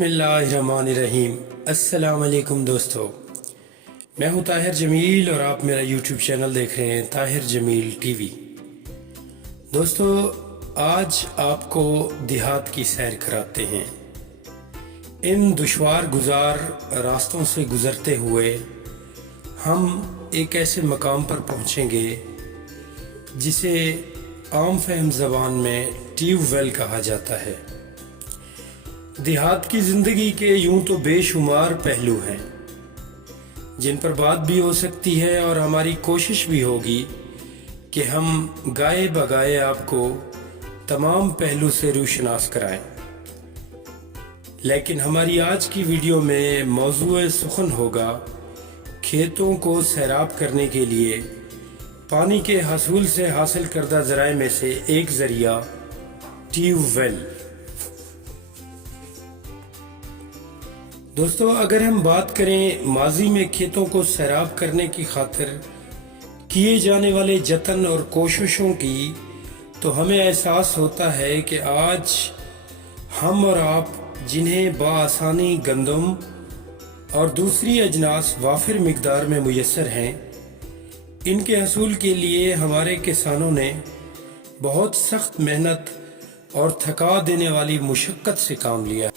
بسم اللہ الرحمن الرحیم۔ السلام علیکم دوستو، میں ہوں طاہر جمیل اور آپ میرا یوٹیوب چینل دیکھ رہے ہیں طاہر جمیل ٹی وی۔ دوستو، آج آپ کو دیہات کی سیر کراتے ہیں۔ ان دشوار گزار راستوں سے گزرتے ہوئے ہم ایک ایسے مقام پر پہنچیں گے جسے عام فہم زبان میں ٹیوب ویل کہا جاتا ہے۔ دیہات کی زندگی کے یوں تو بے شمار پہلو ہیں جن پر بات بھی ہو سکتی ہے، اور ہماری کوشش بھی ہوگی کہ ہم گائے بگائے آپ کو تمام پہلو سے روشناس کرائیں۔ لیکن ہماری آج کی ویڈیو میں موضوع سخن ہوگا کھیتوں کو سیراب کرنے کے لیے پانی کے حصول سے حاصل کردہ ذرائع میں سے ایک ذریعہ ٹیوب ویل۔ دوستو، اگر ہم بات کریں ماضی میں کھیتوں کو سیراب کرنے کی خاطر کیے جانے والے جتن اور کوششوں کی، تو ہمیں احساس ہوتا ہے کہ آج ہم اور آپ جنہیں بآسانی گندم اور دوسری اجناس وافر مقدار میں میسر ہیں، ان کے حصول کے لیے ہمارے کسانوں نے بہت سخت محنت اور تھکا دینے والی مشقت سے کام لیا۔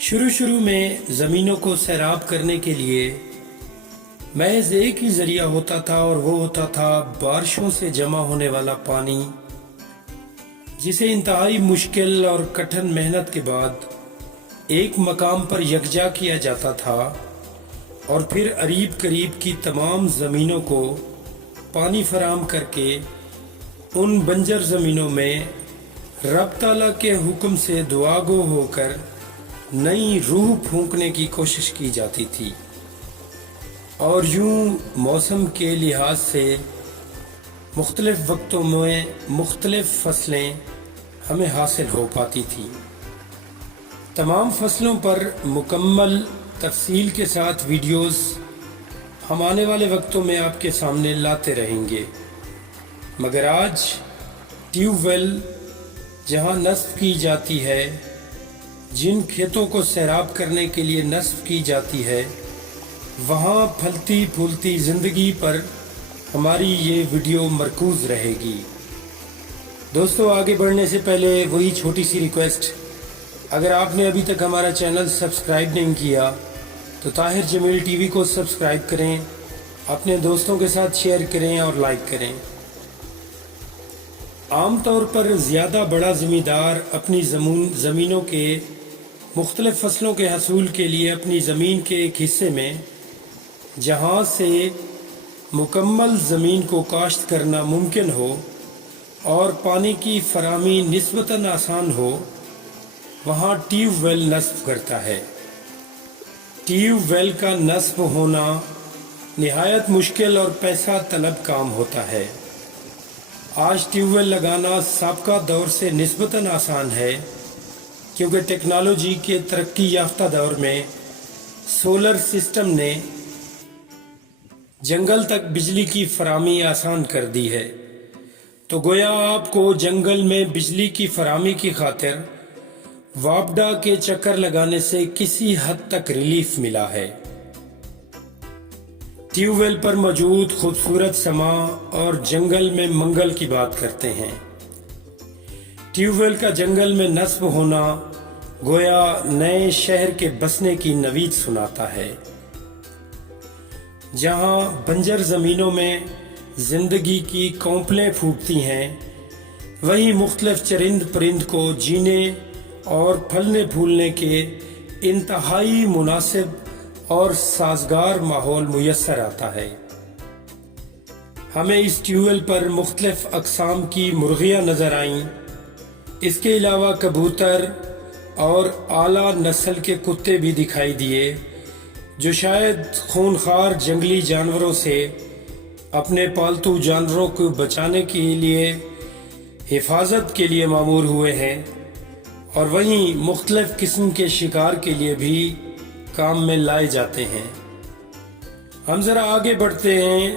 شروع میں زمینوں کو سیراب کرنے کے لیے محض ایک ہی ذریعہ ہوتا تھا، اور وہ ہوتا تھا بارشوں سے جمع ہونے والا پانی، جسے انتہائی مشکل اور کٹھن محنت کے بعد ایک مقام پر یکجا کیا جاتا تھا، اور پھر قریب کی تمام زمینوں کو پانی فراہم کر کے ان بنجر زمینوں میں رب تعالیٰ کے حکم سے دعا گو ہو کر نئی روح پھونکنے کی کوشش کی جاتی تھی، اور یوں موسم کے لحاظ سے مختلف وقتوں میں مختلف فصلیں ہمیں حاصل ہو پاتی تھیں۔ تمام فصلوں پر مکمل تفصیل کے ساتھ ویڈیوز ہم آنے والے وقتوں میں آپ کے سامنے لاتے رہیں گے، مگر آج ٹیوب ویل جہاں نصب کی جاتی ہے، جن کھیتوں کو سیراب کرنے کے لیے نصب کی جاتی ہے، وہاں پھلتی پھولتی زندگی پر ہماری یہ ویڈیو مرکوز رہے گی۔ دوستو، آگے بڑھنے سے پہلے وہی چھوٹی سی ریکویسٹ، اگر آپ نے ابھی تک ہمارا چینل سبسکرائب نہیں کیا تو طاہر جمیل ٹی وی کو سبسکرائب کریں، اپنے دوستوں کے ساتھ شیئر کریں اور لائک کریں۔ عام طور پر زیادہ بڑا زمیندار اپنی زمینوں کے مختلف فصلوں کے حصول کے لیے اپنی زمین کے ایک حصے میں جہاں سے مکمل زمین کو کاشت کرنا ممکن ہو اور پانی کی فراہمی نسبتاً آسان ہو، وہاں ٹیوب ویل نصب کرتا ہے۔ ٹیوب ویل کا نصب ہونا نہایت مشکل اور پیسہ طلب کام ہوتا ہے۔ آج ٹیوب ویل لگانا سابقہ دور سے نسبتاً آسان ہے، کیونکہ ٹیکنالوجی کے ترقی یافتہ دور میں سولر سسٹم نے جنگل تک بجلی کی فراہمی آسان کر دی ہے، تو گویا آپ کو جنگل میں بجلی کی فراہمی کی خاطر واپڈا کے چکر لگانے سے کسی حد تک ریلیف ملا ہے۔ ٹیوب ویل پر موجود خوبصورت سما اور جنگل میں منگل کی بات کرتے ہیں۔ ٹیوب ویل کا جنگل میں نصب ہونا گویا نئے شہر کے بسنے کی نوید سناتا ہے۔ جہاں بنجر زمینوں میں زندگی کی کونپلیں پھوٹتی ہیں، وہیں مختلف چرند پرند کو جینے اور پھلنے پھولنے کے انتہائی مناسب اور سازگار ماحول میسر آتا ہے۔ ہمیں اس ٹیوب ویل پر مختلف اقسام کی مرغیاں نظر آئیں، اس کے علاوہ کبوتر اور اعلیٰ نسل کے کتے بھی دکھائی دیے، جو شاید خونخوار جنگلی جانوروں سے اپنے پالتو جانوروں کو بچانے کے لیے حفاظت کے لیے مامور ہوئے ہیں، اور وہیں مختلف قسم کے شکار کے لیے بھی کام میں لائے جاتے ہیں۔ ہم ذرا آگے بڑھتے ہیں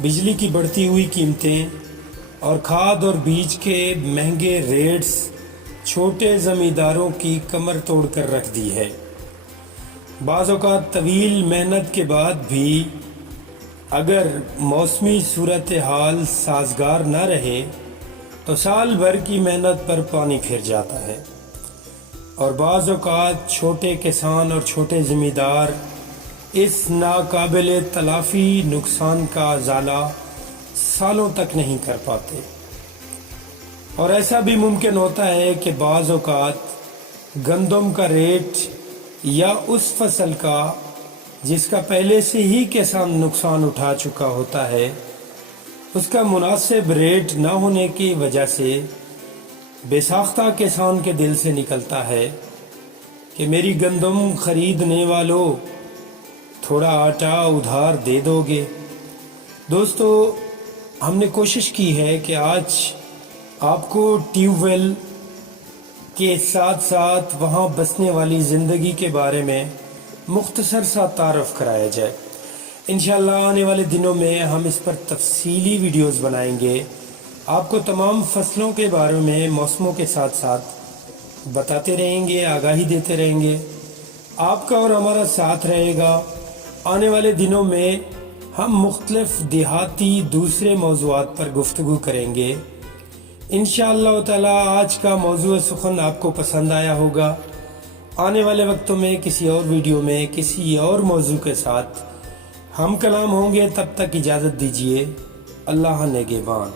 بجلی کی بڑھتی ہوئی قیمتیں اور کھاد اور بیج کے مہنگے ریٹس چھوٹے زمینداروں کی کمر توڑ کر رکھ دی ہے۔ بعض اوقات طویل محنت کے بعد بھی اگر موسمی صورتحال سازگار نہ رہے تو سال بھر کی محنت پر پانی پھر جاتا ہے، اور بعض اوقات چھوٹے کسان اور چھوٹے زمیندار اس ناقابل تلافی نقصان کا ازالہ سالوں تک نہیں کر پاتے۔ اور ایسا بھی ممکن ہوتا ہے کہ بعض اوقات گندم کا ریٹ یا اس فصل کا جس کا پہلے سے ہی کسان نقصان اٹھا چکا ہوتا ہے، اس کا مناسب ریٹ نہ ہونے کی وجہ سے بے ساختہ کسان کے دل سے نکلتا ہے کہ میری گندم خریدنے والوں تھوڑا آٹا ادھار دے دو گے۔ دوستو، ہم نے کوشش کی ہے کہ آج آپ کو ٹیوب ویل کے ساتھ ساتھ وہاں بسنے والی زندگی کے بارے میں مختصر سا تعارف کرایا جائے۔ انشاءاللہ آنے والے دنوں میں ہم اس پر تفصیلی ویڈیوز بنائیں گے، آپ کو تمام فصلوں کے بارے میں موسموں کے ساتھ ساتھ بتاتے رہیں گے، آگاہی دیتے رہیں گے، آپ کا اور ہمارا ساتھ رہے گا۔ آنے والے دنوں میں ہم مختلف دیہاتی دوسرے موضوعات پر گفتگو کریں گے۔ انشاءاللہ تعالی آج کا موضوع سخن آپ کو پسند آیا ہوگا۔ آنے والے وقتوں میں کسی اور ویڈیو میں کسی اور موضوع کے ساتھ ہم کلام ہوں گے، تب تک اجازت دیجیے۔ اللہ نگہبان۔